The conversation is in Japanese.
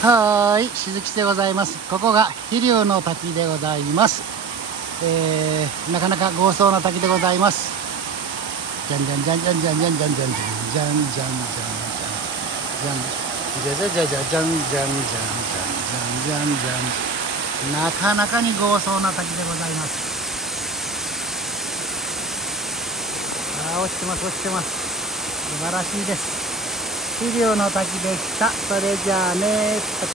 はーい、鈴木でございます。ここが飛龍の滝でございます。なかなか豪壮な滝でございます。じゃんじゃんじゃんじゃんじゃんじゃんじゃんじゃんじゃんじゃんじゃんじゃんじゃんじゃんじゃんじゃじゃじゃじゃじゃんじゃんじゃんじゃんじゃんじゃんじゃん。なかなかに豪壮な滝でございます。あー、落ちてます落ちてます。素晴らしいです。飛龍の滝でした。それじゃあね。